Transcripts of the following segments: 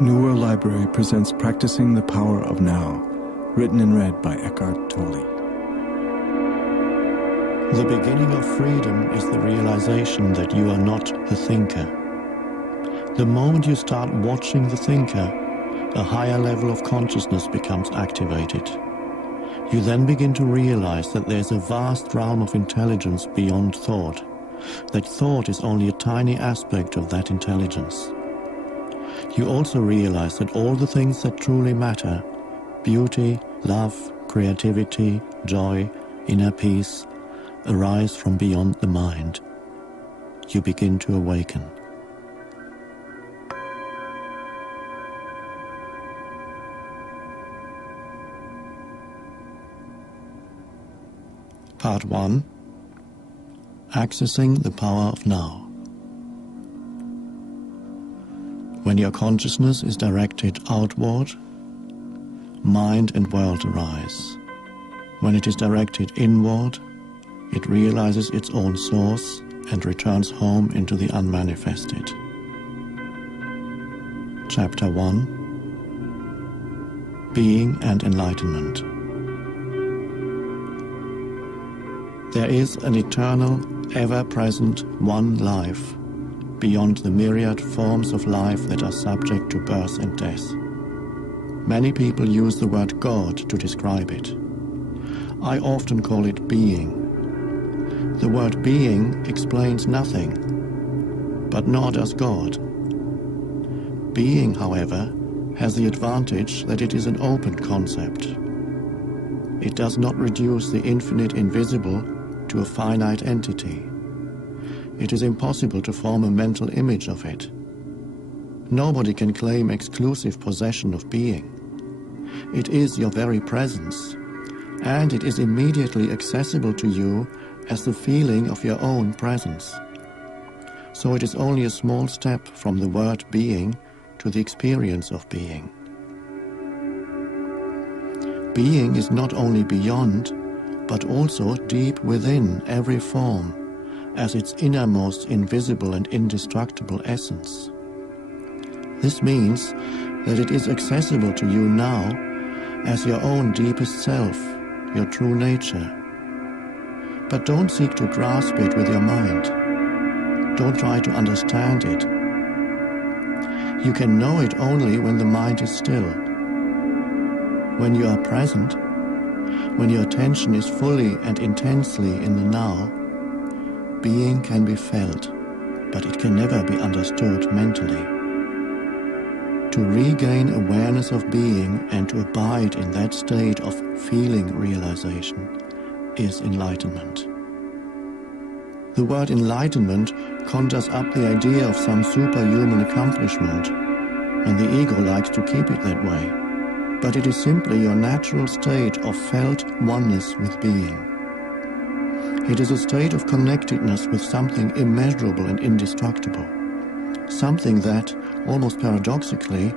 New World Library presents Practicing the Power of Now, written and read by Eckhart Tolle. The beginning of freedom is the realization that you are not the thinker. The moment you start watching the thinker, a higher level of consciousness becomes activated. You then begin to realize that there's a vast realm of intelligence beyond thought, that thought is only a tiny aspect of that intelligence. You also realize that all the things that truly matter, beauty, love, creativity, joy, inner peace, arise from beyond the mind. You begin to awaken. Part 1. Accessing the Power of Now. When your consciousness is directed outward, mind and world arise. When it is directed inward, it realizes its own source and returns home into the unmanifested. Chapter 1. Being and Enlightenment. There is an eternal, ever-present one life, beyond the myriad forms of life that are subject to birth and death. Many people use the word God to describe it. I often call it being. The word being explains nothing, but nor does God. Being, however, has the advantage that it is an open concept. It does not reduce the infinite invisible to a finite entity. It is impossible to form a mental image of it. Nobody can claim exclusive possession of being. It is your very presence, and it is immediately accessible to you as the feeling of your own presence. So it is only a small step from the word being to the experience of being. Being is not only beyond, but also deep within every form, as its innermost invisible and indestructible essence. This means that it is accessible to you now as your own deepest self, your true nature. But don't seek to grasp it with your mind. Don't try to understand it. You can know it only when the mind is still. When you are present, when your attention is fully and intensely in the now, being can be felt, but it can never be understood mentally. To regain awareness of being and to abide in that state of feeling realization is enlightenment. The word enlightenment conjures up the idea of some superhuman accomplishment, and the ego likes to keep it that way. But it is simply your natural state of felt oneness with being. It is a state of connectedness with something immeasurable and indestructible, something that, almost paradoxically,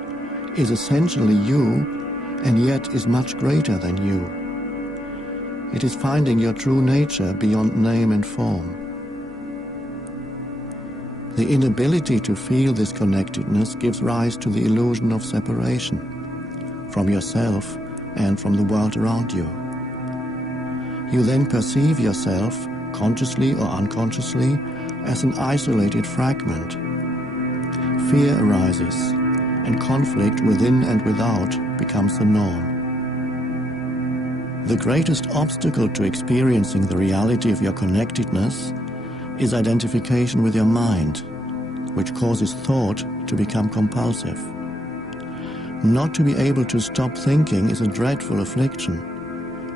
is essentially you and yet is much greater than you. It is finding your true nature beyond name and form. The inability to feel this connectedness gives rise to the illusion of separation from yourself and from the world around you. You then perceive yourself, consciously or unconsciously, as an isolated fragment. Fear arises, and conflict within and without becomes the norm. The greatest obstacle to experiencing the reality of your connectedness is identification with your mind, which causes thought to become compulsive. Not to be able to stop thinking is a dreadful affliction,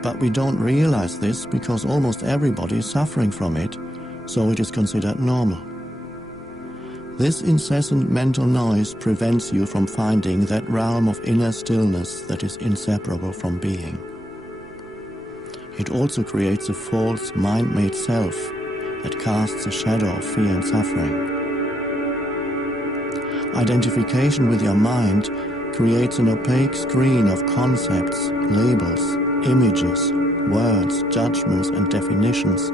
but we don't realize this because almost everybody is suffering from it, so it is considered normal. This incessant mental noise prevents you from finding that realm of inner stillness that is inseparable from being. It also creates a false, mind-made self that casts a shadow of fear and suffering. Identification with your mind creates an opaque screen of concepts, labels, images, words, judgments, and definitions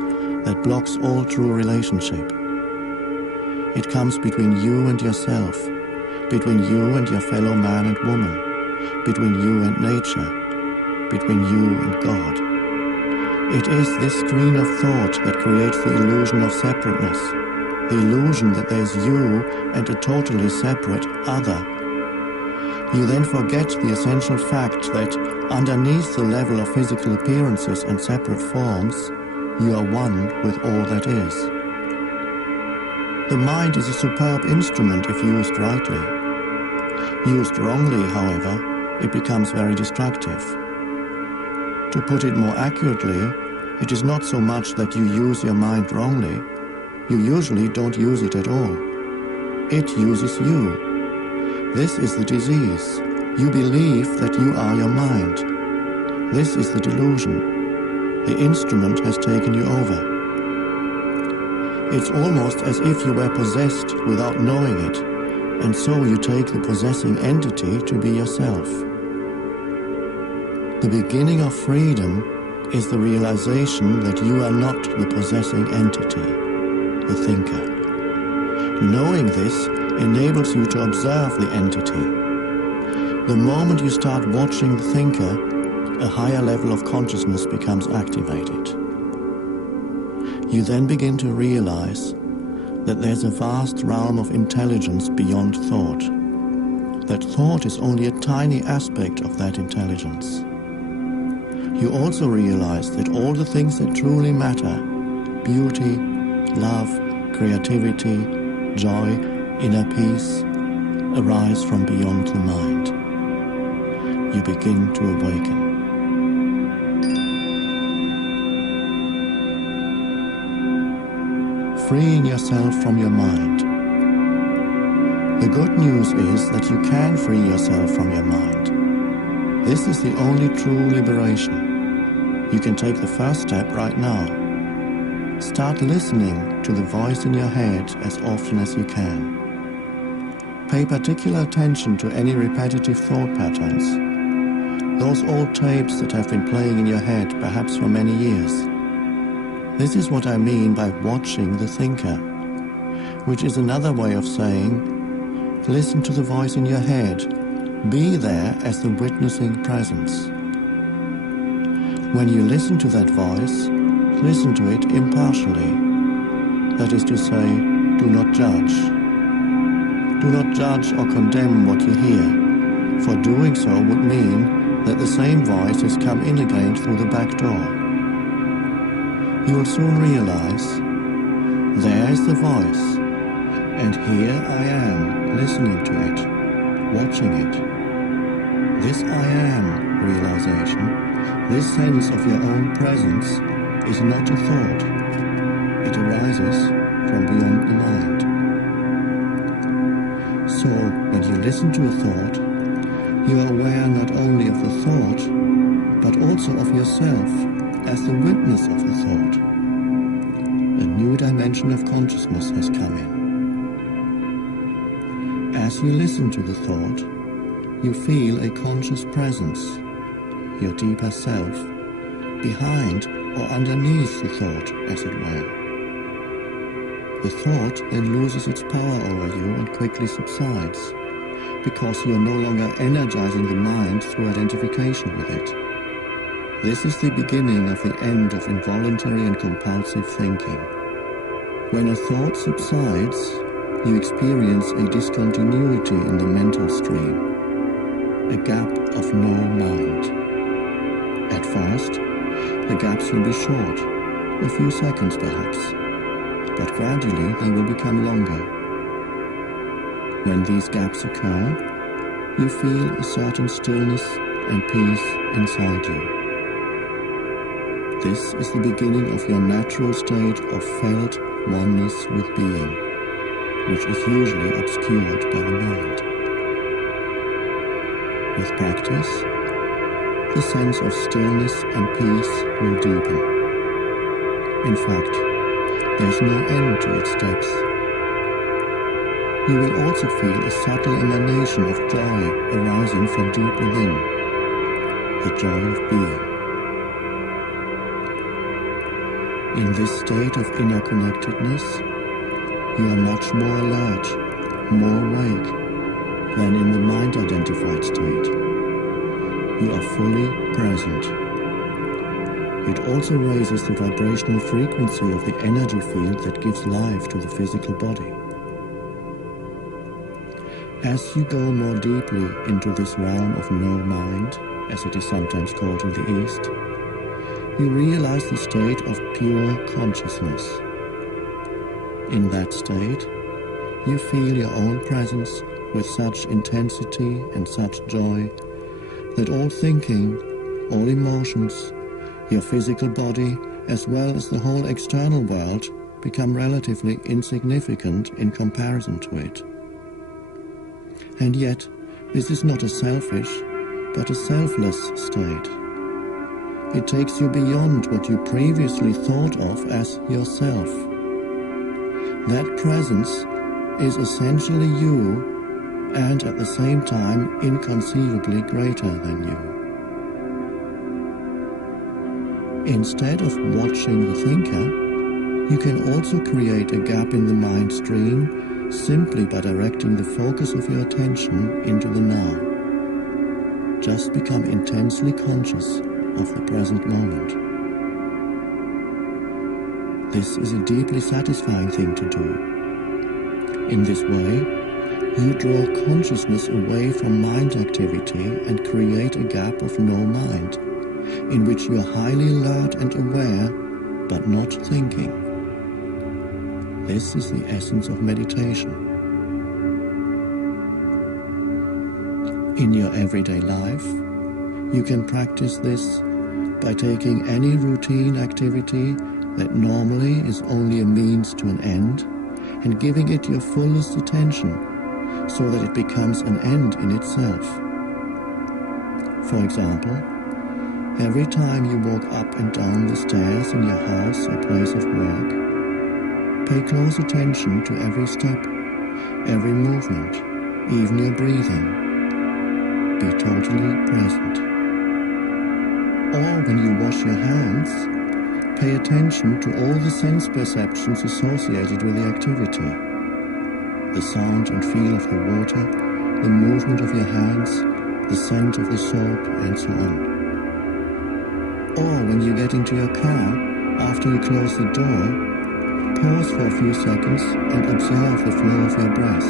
that blocks all true relationship. It comes between you and yourself, between you and your fellow man and woman, between you and nature, between you and God. It is this screen of thought that creates the illusion of separateness, the illusion that there's you and a totally separate other. You then forget the essential fact that underneath the level of physical appearances and separate forms, you are one with all that is. The mind is a superb instrument if used rightly. Used wrongly, however, it becomes very destructive. To put it more accurately, it is not so much that you use your mind wrongly. You usually don't use it at all. It uses you. This is the disease. You believe that you are your mind. This is the delusion. The instrument has taken you over. It's almost as if you were possessed without knowing it, and so you take the possessing entity to be yourself. The beginning of freedom is the realization that you are not the possessing entity, the thinker. Knowing this enables you to observe the entity. The moment you start watching the thinker, a higher level of consciousness becomes activated. You then begin to realize that there's a vast realm of intelligence beyond thought. That thought is only a tiny aspect of that intelligence. You also realize that all the things that truly matter, beauty, love, creativity, joy, inner peace, arise from beyond the mind. You begin to awaken. Freeing yourself from your mind. The good news is that you can free yourself from your mind. This is the only true liberation. You can take the first step right now. Start listening to the voice in your head as often as you can. Pay particular attention to any repetitive thought patterns. Those old tapes that have been playing in your head perhaps for many years. This is what I mean by watching the thinker, which is another way of saying, listen to the voice in your head, be there as the witnessing presence. When you listen to that voice, listen to it impartially. That is to say, do not judge. Do not judge or condemn what you hear, for doing so would mean that the same voice has come in again through the back door. You will soon realize, there is the voice, and here I am listening to it, watching it. This I am realization, this sense of your own presence, is not a thought. It arises from beyond the mind. So, when you listen to a thought, you are aware not only of the thought, but also of yourself as the witness of the thought. A new dimension of consciousness has come in. As you listen to the thought, you feel a conscious presence, your deeper self, behind or underneath the thought, as it were. The thought then loses its power over you and quickly subsides, because you are no longer energizing the mind through identification with it. This is the beginning of the end of involuntary and compulsive thinking. When a thought subsides, you experience a discontinuity in the mental stream, a gap of no mind. At first, the gaps will be short, a few seconds perhaps, but gradually they will become longer. When these gaps occur, you feel a certain stillness and peace inside you. This is the beginning of your natural state of felt oneness with being, which is usually obscured by the mind. With practice, the sense of stillness and peace will deepen. In fact, there's no end to its depth. You will also feel a subtle emanation of joy arising from deep within, the joy of being. In this state of inner connectedness, you are much more alert, more awake, than in the mind-identified state. You are fully present. It also raises the vibrational frequency of the energy field that gives life to the physical body. As you go more deeply into this realm of no mind, as it is sometimes called in the East, you realize the state of pure consciousness. In that state, you feel your own presence with such intensity and such joy that all thinking, all emotions, your physical body, as well as the whole external world, become relatively insignificant in comparison to it. And yet, this is not a selfish, but a selfless state. It takes you beyond what you previously thought of as yourself. That presence is essentially you, and at the same time inconceivably greater than you. Instead of watching the thinker, you can also create a gap in the mind stream simply by directing the focus of your attention into the now. Just become intensely conscious of the present moment. This is a deeply satisfying thing to do. In this way, you draw consciousness away from mind activity and create a gap of no mind, in which you are highly alert and aware, but not thinking. This is the essence of meditation. In your everyday life, you can practice this by taking any routine activity that normally is only a means to an end and giving it your fullest attention so that it becomes an end in itself. For example, every time you walk up and down the stairs in your house or place of work, pay close attention to every step, every movement, even your breathing. Be totally present. Or when you wash your hands, pay attention to all the sense perceptions associated with the activity. The sound and feel of the water, the movement of your hands, the scent of the soap, and so on. Or when you get into your car, after you close the door, pause for a few seconds and observe the flow of your breath.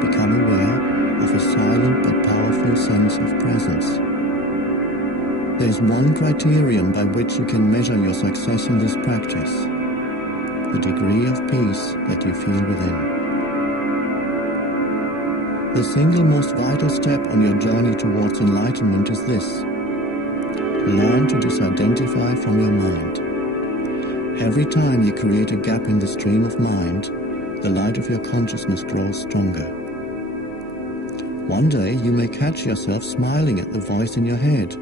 Become aware of a silent but powerful sense of presence. There's one criterion by which you can measure your success in this practice: the degree of peace that you feel within. The single most vital step on your journey towards enlightenment is this: learn to disidentify from your mind. Every time you create a gap in the stream of mind, the light of your consciousness grows stronger. One day you may catch yourself smiling at the voice in your head,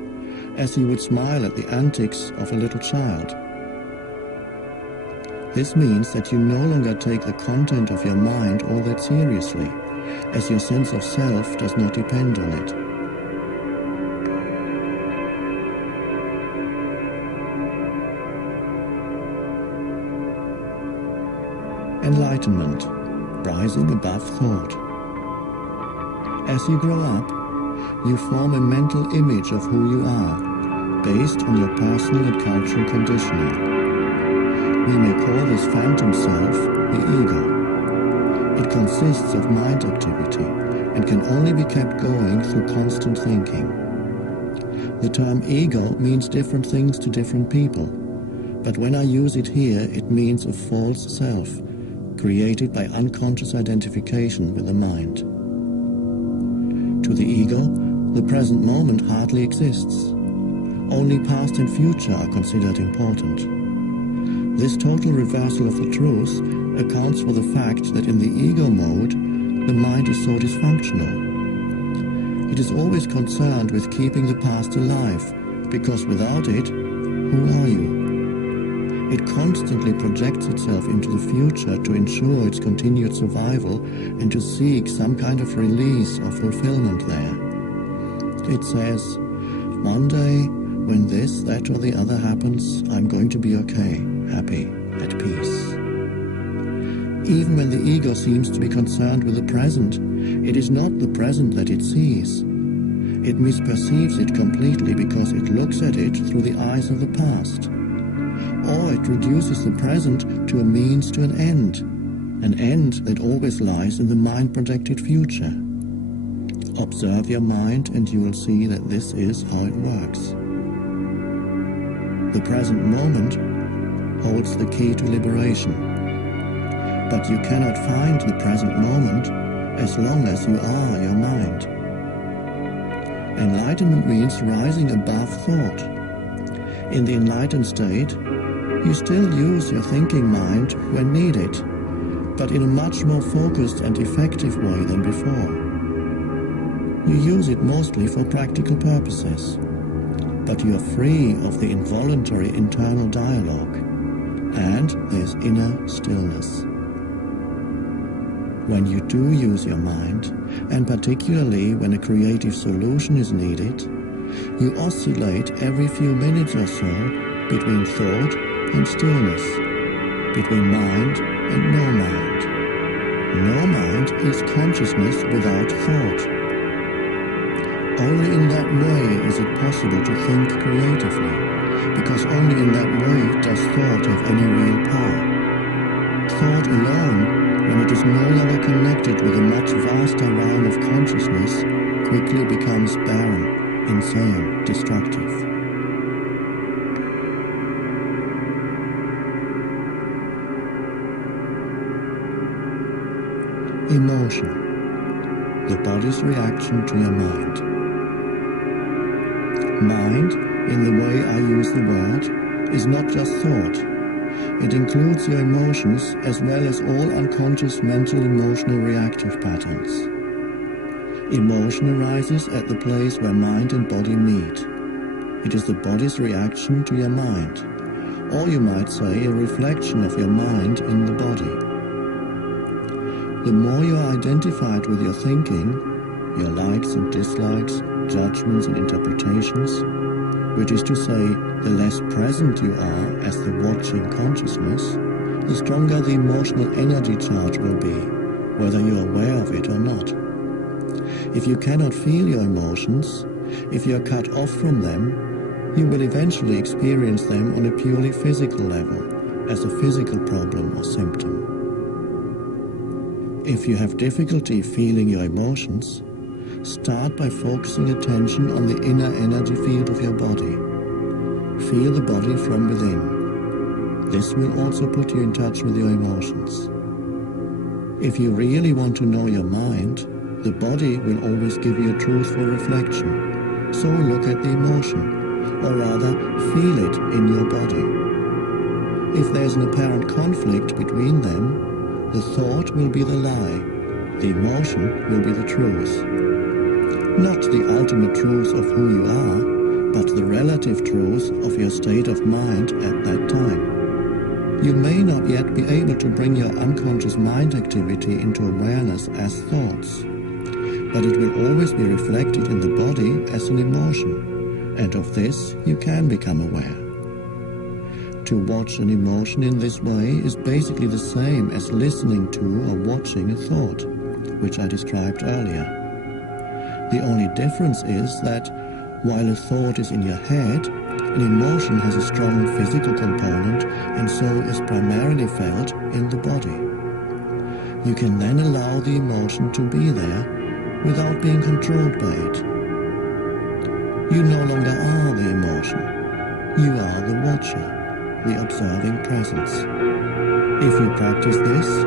as you would smile at the antics of a little child. This means that you no longer take the content of your mind all that seriously, as your sense of self does not depend on it. Enlightenment, rising above thought. As you grow up, you form a mental image of who you are, based on your personal and cultural conditioning. We may call this phantom self the ego. It consists of mind activity and can only be kept going through constant thinking. The term ego means different things to different people, but when I use it here, it means a false self, created by unconscious identification with the mind. To the ego, the present moment hardly exists. Only past and future are considered important. This total reversal of the truth accounts for the fact that in the ego mode, the mind is so dysfunctional. It is always concerned with keeping the past alive, because without it, who are you? It constantly projects itself into the future to ensure its continued survival and to seek some kind of release or fulfillment there. It says, one day, when this, that, or the other happens, I'm going to be okay, happy, at peace. Even when the ego seems to be concerned with the present, it is not the present that it sees. It misperceives it completely because it looks at it through the eyes of the past. Or it reduces the present to a means to an end that always lies in the mind-projected future. Observe your mind and you will see that this is how it works. The present moment holds the key to liberation. But you cannot find the present moment as long as you are your mind. Enlightenment means rising above thought. In the enlightened state, you still use your thinking mind when needed, but in a much more focused and effective way than before. You use it mostly for practical purposes, but you are free of the involuntary internal dialogue, and there's inner stillness. When you do use your mind, and particularly when a creative solution is needed, you oscillate every few minutes or so between thought and stillness, between mind and no mind. No mind is consciousness without thought. Only in that way is it possible to think creatively, because only in that way does thought have any real power. Thought alone, when it is no longer connected with a much vaster realm of consciousness, quickly becomes barren, insane, destructive. Emotion, the body's reaction to your mind. Mind, in the way I use the word, is not just thought. It includes your emotions as well as all unconscious mental emotional reactive patterns. Emotion arises at the place where mind and body meet. It is the body's reaction to your mind, or you might say a reflection of your mind in the body. The more you are identified with your thinking, your likes and dislikes, judgments and interpretations, which is to say, the less present you are as the watching consciousness, the stronger the emotional energy charge will be, whether you are aware of it or not. If you cannot feel your emotions, if you are cut off from them, you will eventually experience them on a purely physical level, as a physical problem or symptom. If you have difficulty feeling your emotions, start by focusing attention on the inner energy field of your body. Feel the body from within. This will also put you in touch with your emotions. If you really want to know your mind, the body will always give you a truthful reflection. So look at the emotion, or rather, feel it in your body. If there's an apparent conflict between them, the thought will be the lie, the emotion will be the truth. Not the ultimate truth of who you are, but the relative truth of your state of mind at that time. You may not yet be able to bring your unconscious mind activity into awareness as thoughts, but it will always be reflected in the body as an emotion, and of this you can become aware. To watch an emotion in this way is basically the same as listening to or watching a thought, which I described earlier. The only difference is that, while a thought is in your head, an emotion has a strong physical component and so is primarily felt in the body. You can then allow the emotion to be there without being controlled by it. You no longer are the emotion. You are the watcher, the observing presence. If you practice this,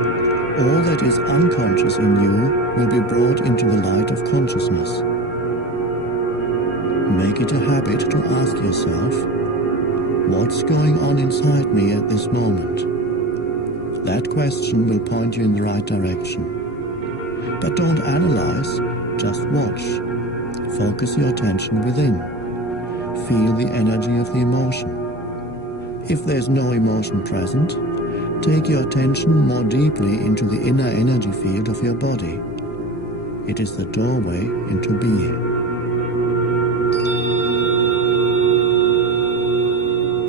all that is unconscious in you will be brought into the light of consciousness. Make it a habit to ask yourself, what's going on inside me at this moment? That question will point you in the right direction. But don't analyze, just watch. Focus your attention within. Feel the energy of the emotion. If there's no emotion present, take your attention more deeply into the inner energy field of your body. It is the doorway into being.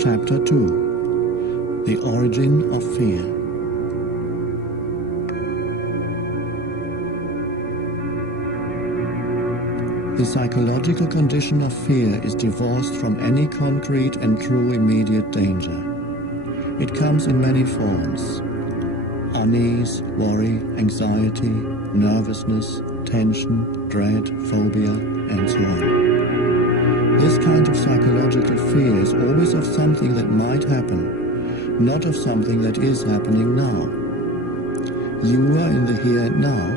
Chapter 2. The Origin of Fear. The psychological condition of fear is divorced from any concrete and true immediate danger. It comes in many forms: unease, worry, anxiety, nervousness, tension, dread, phobia, and so on. This kind of psychological fear is always of something that might happen, not of something that is happening now. You are in the here and now,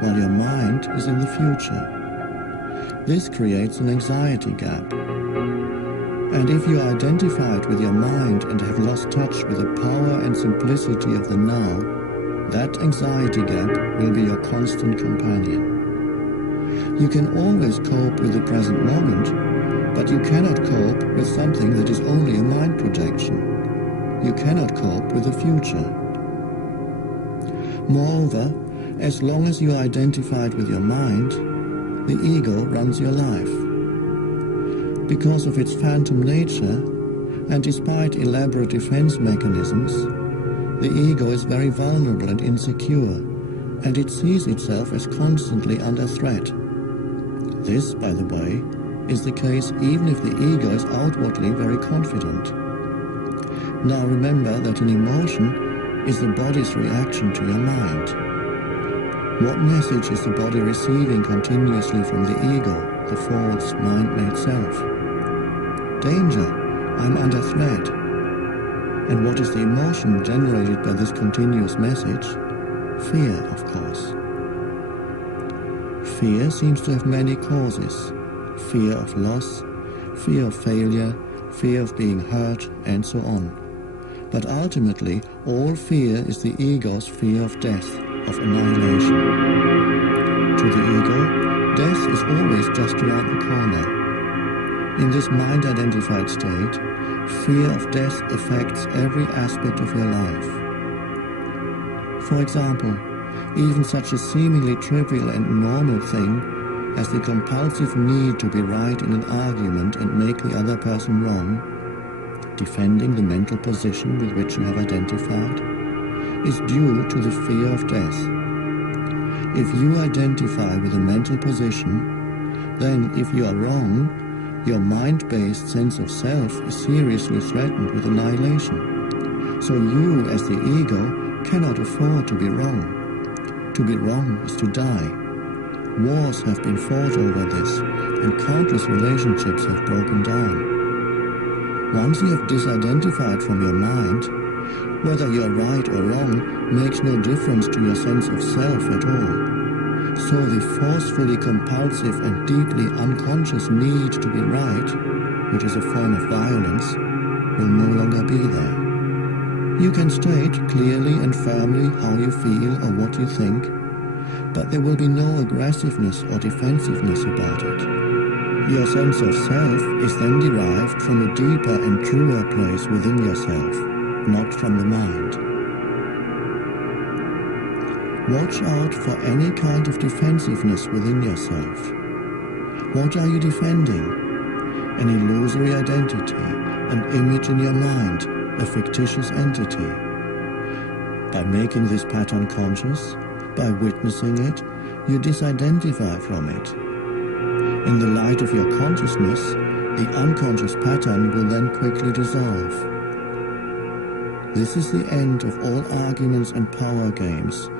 while your mind is in the future. This creates an anxiety gap. And if you are identified with your mind and have lost touch with the power and simplicity of the now, that anxiety gap will be your constant companion. You can always cope with the present moment, but you cannot cope with something that is only a mind projection. You cannot cope with the future. Moreover, as long as you are identified with your mind, the ego runs your life. Because of its phantom nature, and despite elaborate defense mechanisms, the ego is very vulnerable and insecure, and it sees itself as constantly under threat. This, by the way, is the case even if the ego is outwardly very confident. Now remember that an emotion is the body's reaction to your mind. What message is the body receiving continuously from the ego, the false mind-made self? Danger, I'm under threat. And what is the emotion generated by this continuous message? Fear, of course. Fear seems to have many causes. Fear of loss, fear of failure, fear of being hurt, and so on. But ultimately, all fear is the ego's fear of death, of annihilation. To the ego, death is always just around the corner. In this mind-identified state, fear of death affects every aspect of your life. For example, even such a seemingly trivial and normal thing as the compulsive need to be right in an argument and make the other person wrong, defending the mental position with which you have identified, is due to the fear of death. If you identify with a mental position, then if you are wrong, your mind-based sense of self is seriously threatened with annihilation. So you, as the ego, cannot afford to be wrong. To be wrong is to die. Wars have been fought over this, and countless relationships have broken down. Once you have disidentified from your mind, whether you are right or wrong makes no difference to your sense of self at all. So the forcefully compulsive and deeply unconscious need to be right, which is a form of violence, will no longer be there. You can state clearly and firmly how you feel or what you think, but there will be no aggressiveness or defensiveness about it. Your sense of self is then derived from a deeper and truer place within yourself, not from the mind. Watch out for any kind of defensiveness within yourself. What are you defending? An illusory identity, an image in your mind, a fictitious entity. By making this pattern conscious, by witnessing it, you disidentify from it. In the light of your consciousness, the unconscious pattern will then quickly dissolve. This is the end of all arguments and power games,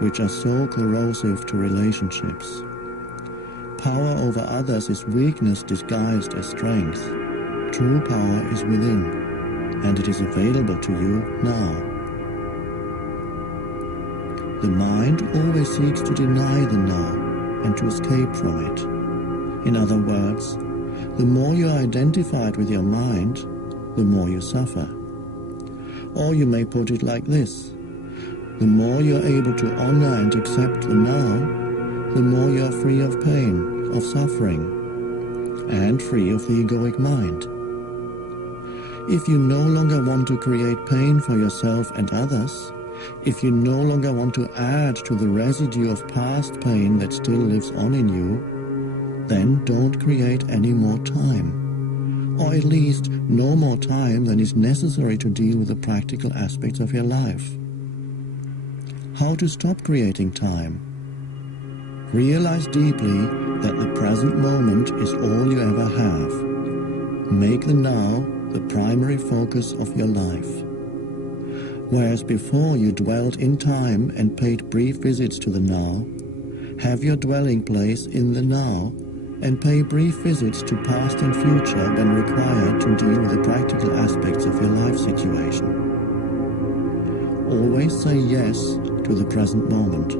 which are so corrosive to relationships. Power over others is weakness disguised as strength. True power is within, and it is available to you now. The mind always seeks to deny the now and to escape from it. In other words, the more you are identified with your mind, the more you suffer. Or you may put it like this: the more you are able to honor and accept the now, the more you are free of pain, of suffering, and free of the egoic mind. If you no longer want to create pain for yourself and others, if you no longer want to add to the residue of past pain that still lives on in you, then don't create any more time. Or at least no more time than is necessary to deal with the practical aspects of your life. How to stop creating time? Realize deeply that the present moment is all you ever have. Make the now the primary focus of your life. Whereas before you dwelt in time and paid brief visits to the now, have your dwelling place in the now and pay brief visits to past and future when required to deal with the practical aspects of your life situation. Always say yes to the present moment.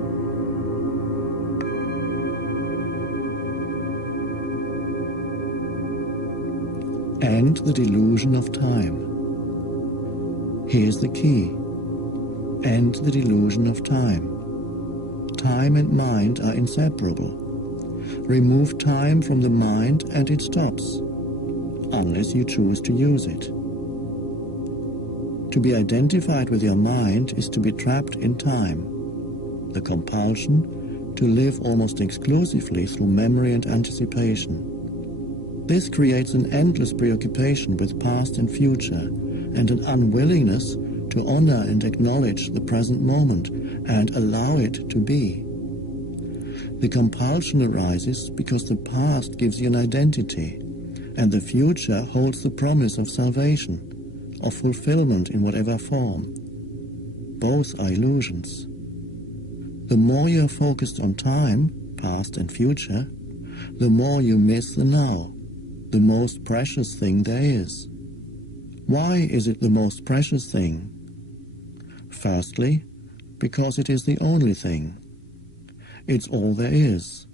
End the delusion of time. Here's the key. End the delusion of time. Time and mind are inseparable. Remove time from the mind and it stops, unless you choose to use it. To be identified with your mind is to be trapped in time, the compulsion to live almost exclusively through memory and anticipation. This creates an endless preoccupation with past and future and an unwillingness to honor and acknowledge the present moment and allow it to be. The compulsion arises because the past gives you an identity, and the future holds the promise of salvation, of fulfillment in whatever form. Both are illusions. The more you are focused on time, past and future, the more you miss the now, the most precious thing there is. Why is it the most precious thing? Firstly, because it is the only thing. It's all there is.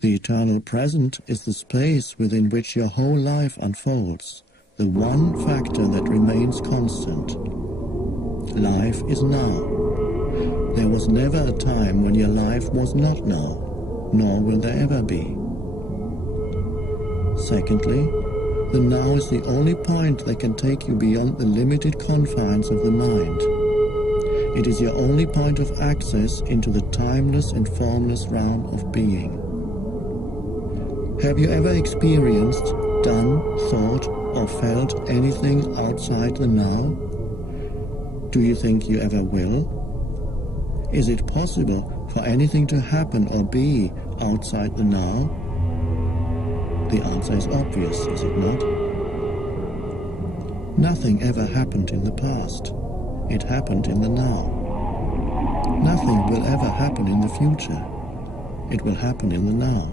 The eternal present is the space within which your whole life unfolds, the one factor that remains constant. Life is now. There was never a time when your life was not now, nor will there ever be. Secondly, the now is the only point that can take you beyond the limited confines of the mind. It is your only point of access into the timeless and formless realm of being. Have you ever experienced, done, thought, or felt anything outside the now? Do you think you ever will? Is it possible for anything to happen or be outside the now? The answer is obvious, is it not? Nothing ever happened in the past. It happened in the now. Nothing will ever happen in the future. It will happen in the now.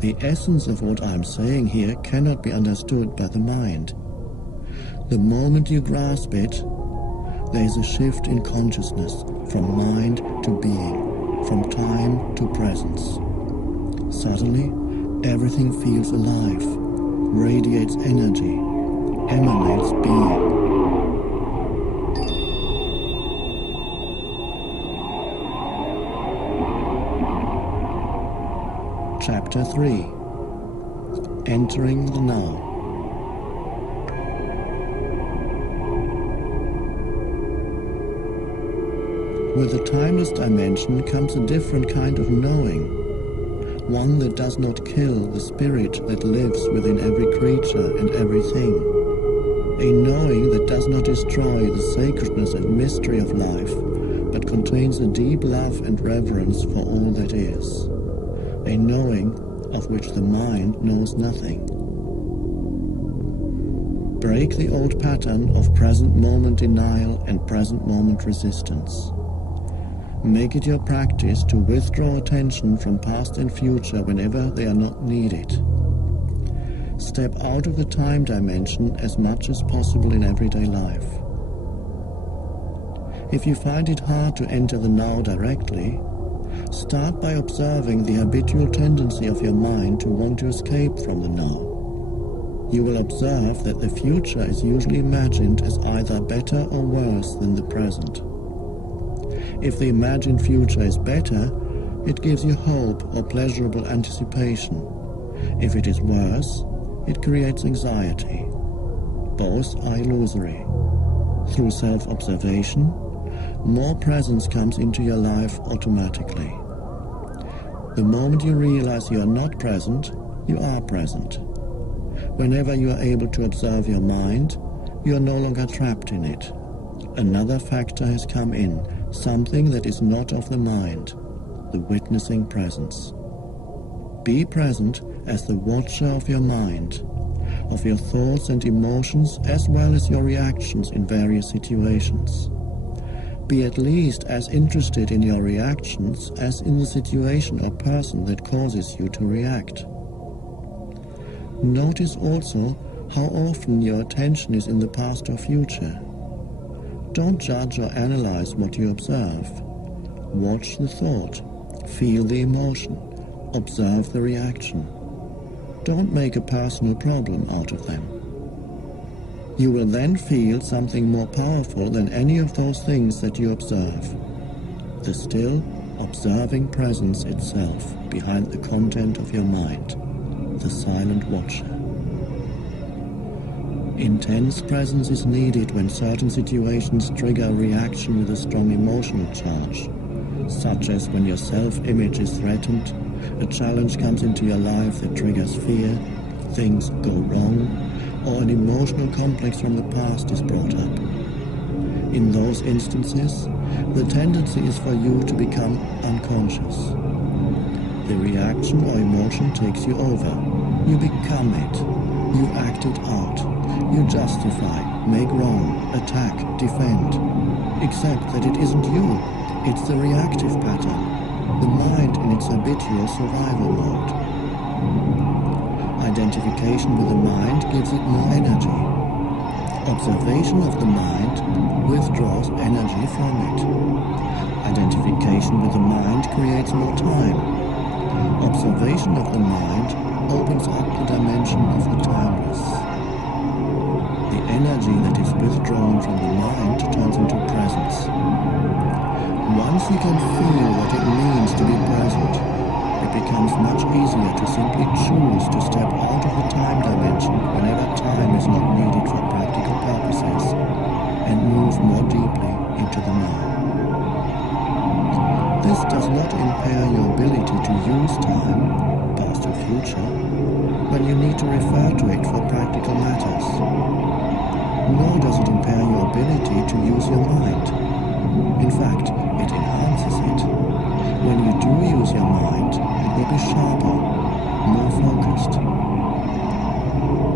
The essence of what I'm saying here cannot be understood by the mind. The moment you grasp it, there is a shift in consciousness from mind to being, from time to presence. Suddenly, everything feels alive, radiates energy, emanates being. Chapter 3. Entering the Now. With the timeless dimension comes a different kind of knowing, one that does not kill the spirit that lives within every creature and everything, a knowing that does not destroy the sacredness and mystery of life, but contains a deep love and reverence for all that is, a knowing of which the mind knows nothing. Break the old pattern of present moment denial and present moment resistance. Make it your practice to withdraw attention from past and future whenever they are not needed. Step out of the time dimension as much as possible in everyday life. If you find it hard to enter the now directly, start by observing the habitual tendency of your mind to want to escape from the now. You will observe that the future is usually imagined as either better or worse than the present. If the imagined future is better, it gives you hope or pleasurable anticipation. If it is worse, it creates anxiety. Both are illusory. Through self-observation, more presence comes into your life automatically. The moment you realize you are not present, you are present. Whenever you are able to observe your mind, you are no longer trapped in it. Another factor has come in, something that is not of the mind, the witnessing presence. Be present as the watcher of your mind, of your thoughts and emotions as well as your reactions in various situations. Be at least as interested in your reactions as in the situation or person that causes you to react. Notice also how often your attention is in the past or future. Don't judge or analyze what you observe. Watch the thought, feel the emotion, observe the reaction. Don't make a personal problem out of them. You will then feel something more powerful than any of those things that you observe. The still, observing presence itself behind the content of your mind, the silent watcher. Intense presence is needed when certain situations trigger a reaction with a strong emotional charge, such as when your self-image is threatened, a challenge comes into your life that triggers fear, things go wrong, or an emotional complex from the past is brought up. In those instances, the tendency is for you to become unconscious. The reaction or emotion takes you over. You become it. You act it out. You justify, make wrong, attack, defend. Except that it isn't you. It's the reactive pattern, the mind in its habitual survival mode. Identification with the mind gives it more energy. Observation of the mind withdraws energy from it. Identification with the mind creates more time. Observation of the mind opens up the dimension of the timeless. The energy that is withdrawn from the mind turns into presence. Once you can feel what it means to be present, it becomes much easier to simply choose to step out of the time dimension whenever time is not needed for practical purposes and move more deeply into the now. This does not impair your ability to use time, past or future, when you need to refer to it for practical matters. Nor does it impair your ability to use your mind. In fact, it enhances it. When you do use your mind, it will be sharper, more focused.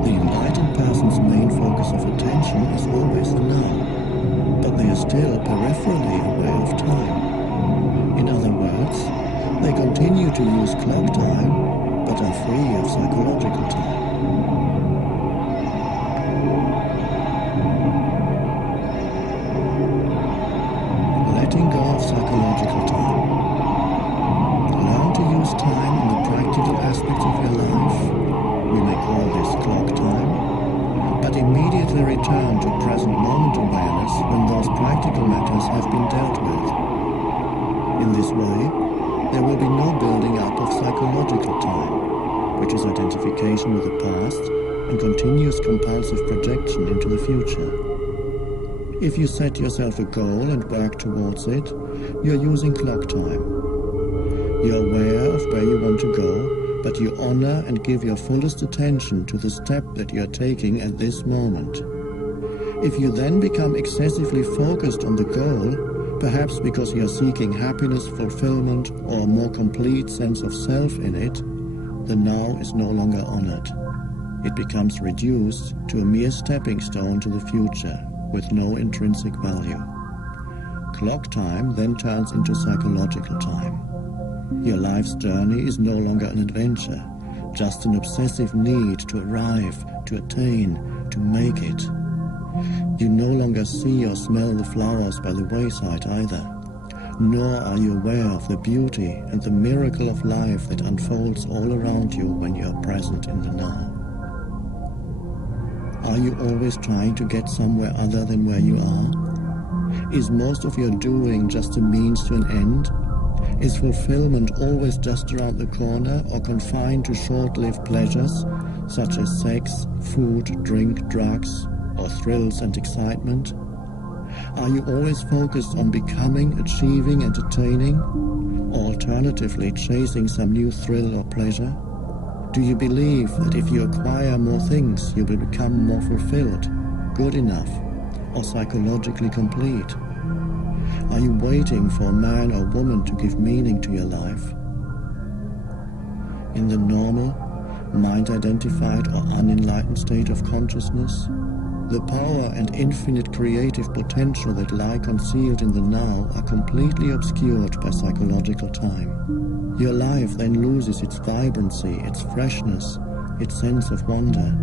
The enlightened person's main focus of attention is always the now, but they are still peripherally aware of time. In other words, they continue to use clock time, but are free of psychological time. Letting go of psychological time. Learn to use time in the practical aspects of your life. We may call this clock time, but immediately return to present moment awareness when those practical matters have been dealt with. In this way, there will be no building up of psychological time, which is identification with the past and continuous compulsive projection into the future. If you set yourself a goal and work towards it, you're using clock time. You're aware of where you want to go, but you honor and give your fullest attention to the step that you're taking at this moment. If you then become excessively focused on the goal, perhaps because you're seeking happiness, fulfillment, or a more complete sense of self in it, the now is no longer honored. It becomes reduced to a mere stepping stone to the future, with no intrinsic value. Clock time then turns into psychological time. Your life's journey is no longer an adventure, just an obsessive need to arrive, to attain, to make it. You no longer see or smell the flowers by the wayside either, nor are you aware of the beauty and the miracle of life that unfolds all around you when you are present in the now. Are you always trying to get somewhere other than where you are? Is most of your doing just a means to an end? Is fulfillment always just around the corner or confined to short-lived pleasures such as sex, food, drink, drugs, or thrills and excitement? Are you always focused on becoming, achieving, entertaining, or alternatively chasing some new thrill or pleasure? Do you believe that if you acquire more things, you will become more fulfilled, good enough, or psychologically complete? Are you waiting for a man or woman to give meaning to your life? In the normal, mind-identified or unenlightened state of consciousness, the power and infinite creative potential that lie concealed in the now are completely obscured by psychological time. Your life then loses its vibrancy, its freshness, its sense of wonder.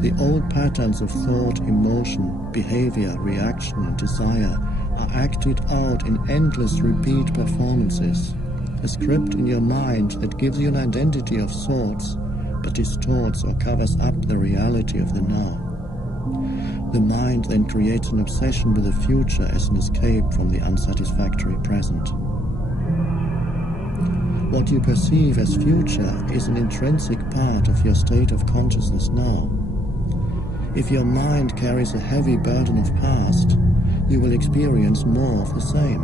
The old patterns of thought, emotion, behavior, reaction, and desire are acted out in endless repeat performances, a script in your mind that gives you an identity of sorts, but distorts or covers up the reality of the now. The mind then creates an obsession with the future as an escape from the unsatisfactory present. What you perceive as future is an intrinsic part of your state of consciousness now. If your mind carries a heavy burden of past, you will experience more of the same.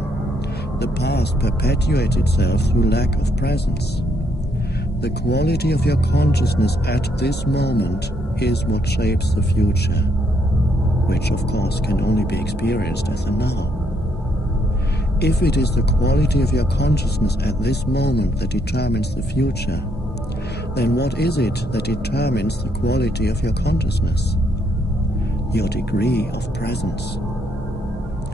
The past perpetuates itself through lack of presence. The quality of your consciousness at this moment is what shapes the future, which of course can only be experienced as the now. If it is the quality of your consciousness at this moment that determines the future, then what is it that determines the quality of your consciousness? Your degree of presence.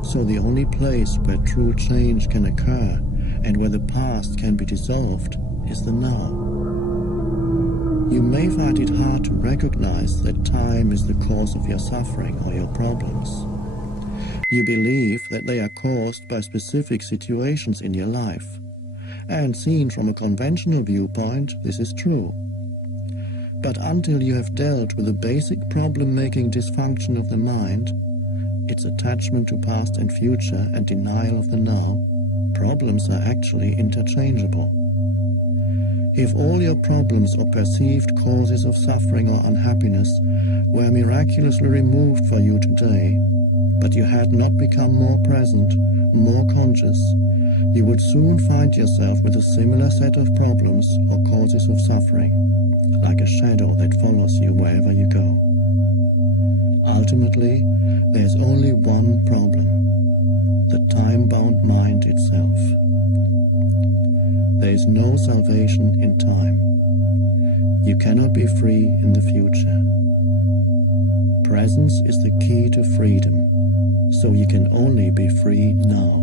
So the only place where true change can occur and where the past can be dissolved is the now. You may find it hard to recognize that time is the cause of your suffering or your problems. You believe that they are caused by specific situations in your life, and seen from a conventional viewpoint, this is true. But until you have dealt with the basic problem-making dysfunction of the mind, its attachment to past and future and denial of the now, problems are actually interchangeable. If all your problems or perceived causes of suffering or unhappiness were miraculously removed for you today, but you had not become more present, more conscious, you would soon find yourself with a similar set of problems or causes of suffering, like a shadow that follows you wherever you go. Ultimately, there's only one problem: the time-bound mind itself. There is no salvation in time. You cannot be free in the future. Presence is the key to freedom, so you can only be free now.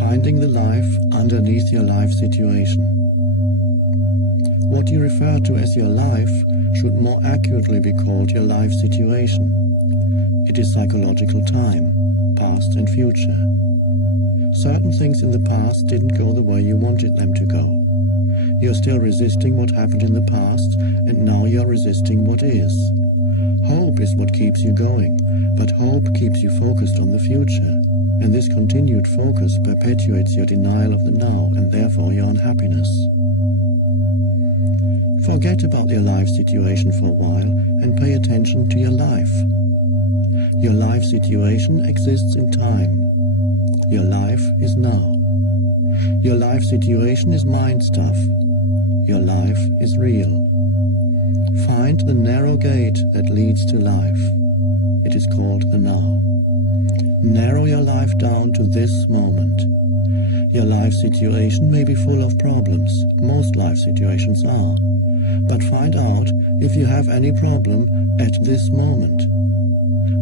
Finding the life underneath your life situation. What you refer to as your life should more accurately be called your life situation. It is psychological time, past and future. Certain things in the past didn't go the way you wanted them to go. You're still resisting what happened in the past, and now you're resisting what is. Hope is what keeps you going, but hope keeps you focused on the future, and this continued focus perpetuates your denial of the now, and therefore your unhappiness. Forget about your life situation for a while and pay attention to your life. Your life situation exists in time. Your life is now. Your life situation is mind stuff. Your life is real. Find the narrow gate that leads to life. It is called the now. Narrow your life down to this moment. Your life situation may be full of problems. Most life situations are. But find out if you have any problem at this moment.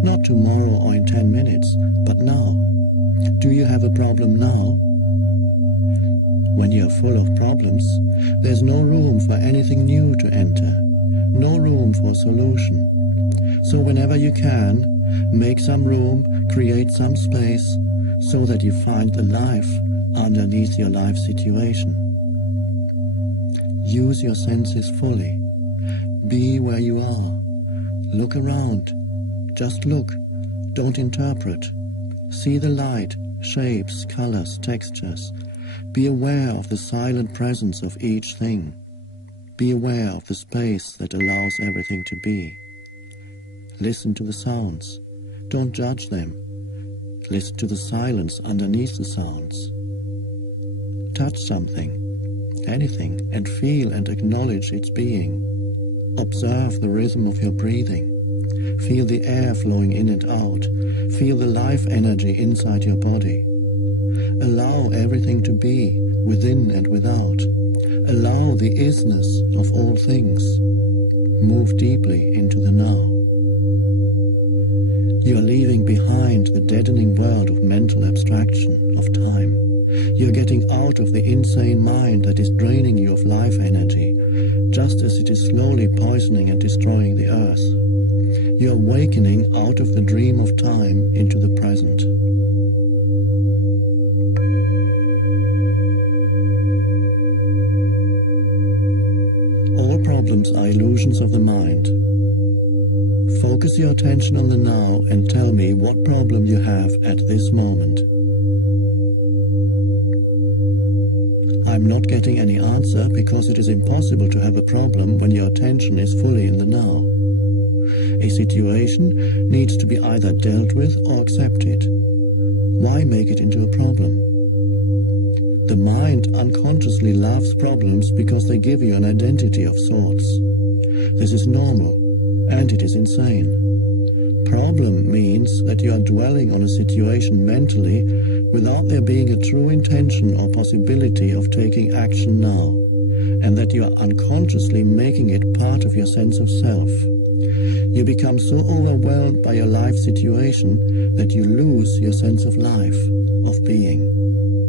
Not tomorrow or in 10 minutes, but now. Do you have a problem now? When you are full of problems, there's no room for anything new to enter, no room for a solution. So whenever you can, make some room, create some space, so that you find the life underneath your life situation. Use your senses fully. Be where you are. Look around. Just look. Don't interpret. See the light, shapes, colors, textures. Be aware of the silent presence of each thing. Be aware of the space that allows everything to be. Listen to the sounds. Don't judge them. Listen to the silence underneath the sounds. Touch something, anything, and feel and acknowledge its being. Observe the rhythm of your breathing. Feel the air flowing in and out. Feel the life energy inside your body. Allow everything to be, within and without. Allow the isness of all things. Move deeply into the now. You are leaving behind the deadening world of mental abstraction, of time. You are getting out of the insane mind that is draining you of life energy, just as it is slowly poisoning and destroying the earth. You are awakening out of the dream of time into the present. All problems are illusions of the mind. Focus your attention on the now and tell me what problem you have at this moment. I'm not getting any answer because it is impossible to have a problem when your attention is fully in the now. A situation needs to be either dealt with or accepted. Why make it into a problem? The mind unconsciously loves problems because they give you an identity of sorts. This is normal, and it is insane. Problem means that you are dwelling on a situation mentally without there being a true intention or possibility of taking action now, and that you are unconsciously making it part of your sense of self. You become so overwhelmed by your life situation that you lose your sense of life, of being.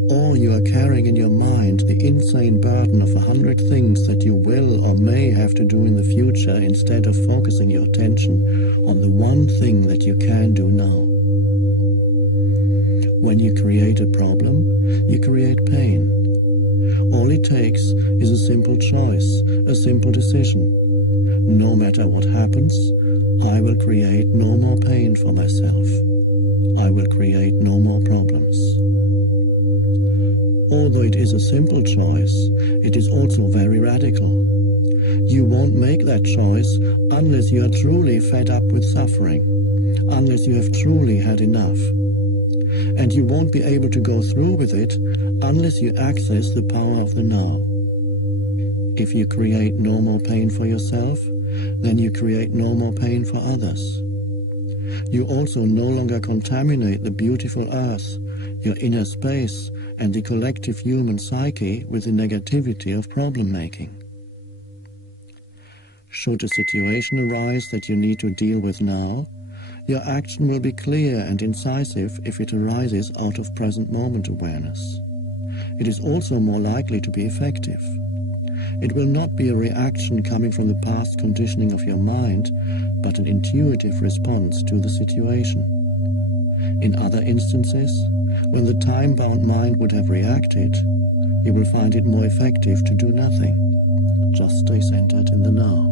Or you are carrying in your mind the insane burden of 100 things that you will or may have to do in the future instead of focusing your attention on the one thing that you can do now. When you create a problem, you create pain. All it takes is a simple choice, a simple decision. No matter what happens, I will create no more pain for myself. I will create no more problems. Although it is a simple choice, it is also very radical. You won't make that choice unless you are truly fed up with suffering, unless you have truly had enough. And you won't be able to go through with it unless you access the power of the now. If you create no more pain for yourself, then you create no more pain for others. You also no longer contaminate the beautiful earth, your inner space, and the collective human psyche with the negativity of problem-making. Should a situation arise that you need to deal with now, your action will be clear and incisive if it arises out of present moment awareness. It is also more likely to be effective. It will not be a reaction coming from the past conditioning of your mind, but an intuitive response to the situation. In other instances, when the time-bound mind would have reacted, you will find it more effective to do nothing. Just stay centered in the now.